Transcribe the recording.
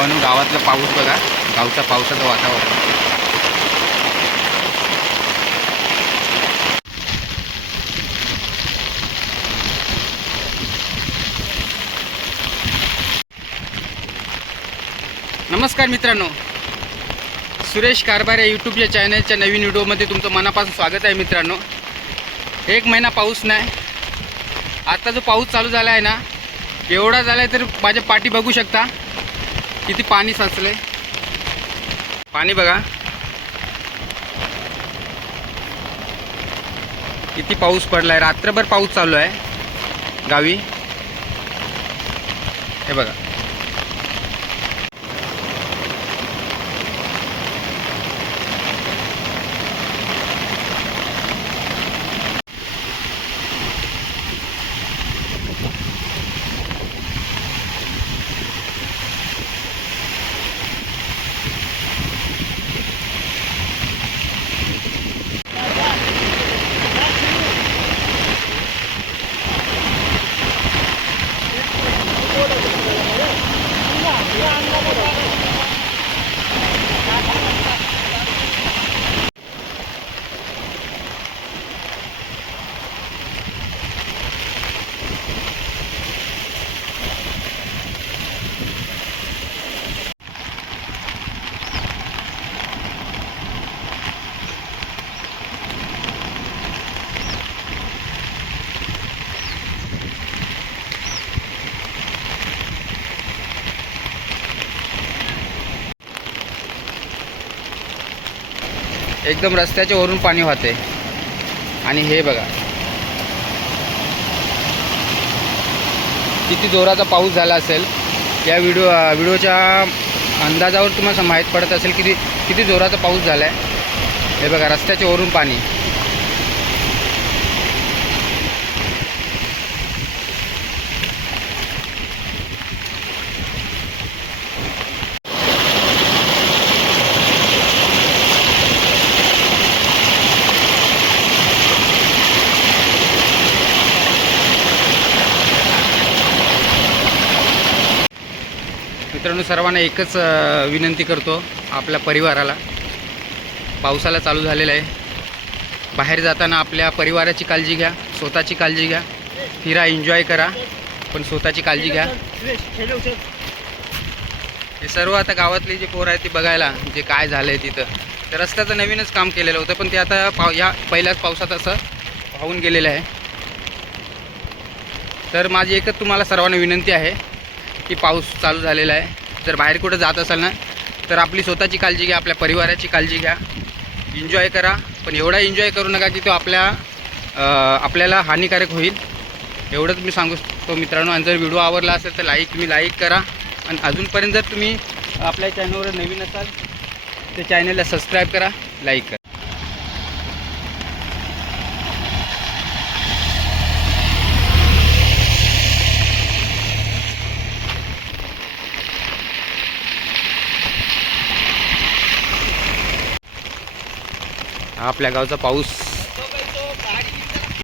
भावानो गावातला पाऊस बघा. गावचा पावसाचं वातावरण. नमस्कार मित्रांनो. सुरेश कारभार या यूट्यूबच्या चॅनलच्या नवीन व्हिडिओमध्ये तुमचं मनापासून स्वागत आहे मित्रांनो. एक महिना पाऊस नाही. आता जो पाऊस चालू झाला आहे ना एवढा झाला आहे तर माझ्या पाठी बघू शकता. किती पाणी साचलंय? पाणी बघा. किती पाऊस पडला आहे रात्रभर पाऊस चालू आहे गावी. हे बघा. एकदम रस्त्याच्या वरून पाणी वाहते आणि हे बघा. किती जोराचा पाऊस झाला असेल. या व्हिडिओ व्हिडिओच्या अंदाजावर तुम्हाला माहीत पडत असेल किती किती जोराचा पाऊस झाला आहे हे बघा रस्त्याच्या वरून पाणी. मित्रांनो सर्वांना एकच विनंती करतो आपल्या परिवाराला. पावसाला चालू झालेला आहे. बाहेर जाताना आपल्या परिवाराची काळजी घ्या स्वतःची काळजी घ्या. फिरा एन्जॉय करा पण स्वतःची काळजी घ्या. हे सर्व आता गावातली जी पोरं आहेत ती बघायला जे काय झालं आहे तिथं. तर रस्त्याचं नवीनच काम केलेलं होतं पण ते आता पाव या पहिल्याच पावसात असं वाहून गेलेलं आहे. तर माझी एकच तुम्हाला सर्वांना विनंती आहे. की पाऊस चालू झालेला आहे. जर बाहेर कुठं जात असाल ना तर आपली स्वतःची काळजी घ्या आपल्या परिवाराची काळजी घ्या. एन्जॉय करा पण एवढा एन्जॉय करू नका की तो आपल्या आपल्याला हानिकारक होईल. एवढंच मी सांगू शकतो मित्रांनो. आणि जर व्हिडिओ आवडला असेल तर लाईक तुम्ही लाईक करा. आणि अजूनपर्यंत जर तुम्ही आपल्या चॅनलवर नवीन असाल तर चॅनलला सबस्क्राईब करा लाईक करा. आपल्या गावचा पाऊस